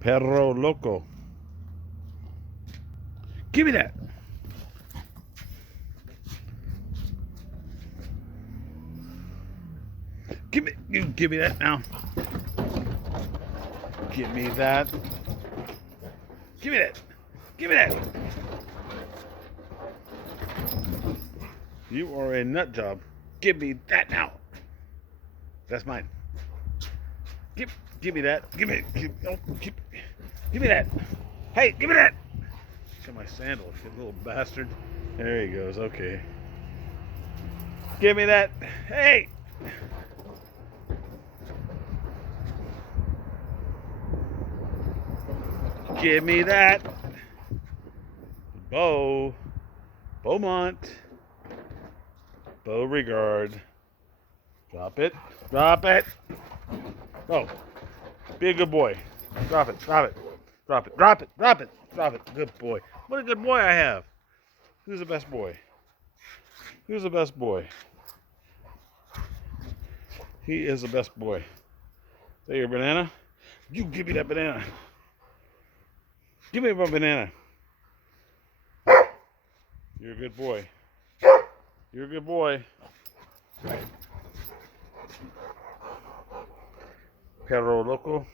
Perro loco. Give me that. Give me that now. Give me that. Give me that. Give me that. You are a nut job. Give me that now. That's mine. Give me that. Give me that. Hey, give me that. Got my sandals, you little bastard. There he goes. Okay. Give me that. Hey. Give me that. Beau. Beaumont. Beauregard. Drop it. Drop it. Oh. Be a good boy. Drop it. Drop it. Drop it. Drop it. Drop it. Drop it. Good boy. What a good boy I have. Who's the best boy? Who's the best boy? He is the best boy. Is that your banana? You give me that banana. Give me my banana. You're a good boy. You're a good boy. Perro loco.